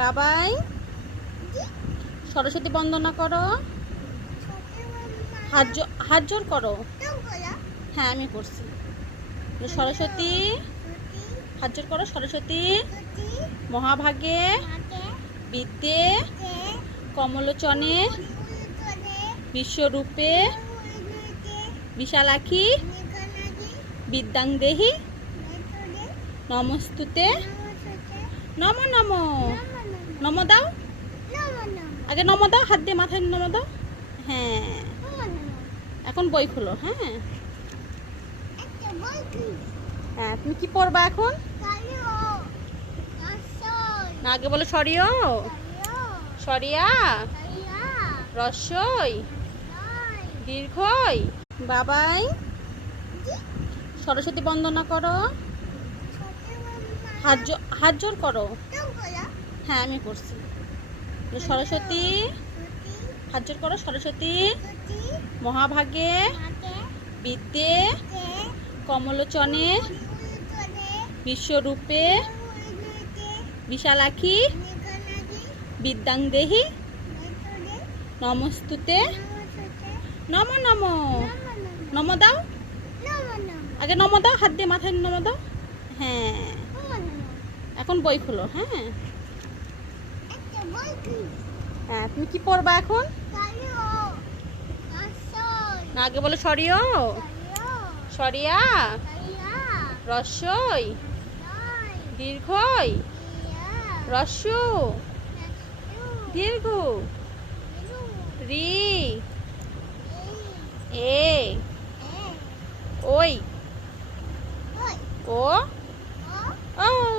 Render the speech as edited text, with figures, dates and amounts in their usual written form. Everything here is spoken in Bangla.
বাবাই সরস্বতী বন্দনা করো। হাত জোর করো। হ্যাঁ আমি করছি। সরস্বতী, হাত জোর করো। সরস্বতী মহাভাগে বিদ্যে কমলোচনে বিশ্বরূপে বিশালাক্ষী বিদ্যাং দেহি নমস্তুতে। নম নম নম দাও। আগে নম দাও, হাত দিয়ে মাথায় নম দাও। হ্যাঁ এখন বই খোলো। হ্যাঁ হ্যাঁ তুমি কি পড়বা এখন? না আগে বলো সরিয়, সরিয়া রস্যই দীর্ঘই। বাবাই সরস্বতী বন্দনা করো। হাত জোর করো। হ্যাঁ আমি করছি। সরস্বতী, হাত জোর করো। সরস্বতী মহাভাগে বিদ্যে কমলোচনে বিশ্বরূপে বিশালাক্ষী বিদ্যাং দেহি নমস্তুতে। নম নম নম দাও। আগে নম দাও, হাত দিয়ে মাথায় নম দাও। হ্যাঁ এখন বই খোলো। হ্যাঁ হ্যাঁ তুমি কি পড়বা এখন? না আগে বলো সরিয়, সরিয়া রস্যই দীর্ঘই রস্য দীর্ঘ রি এ ওই ও ও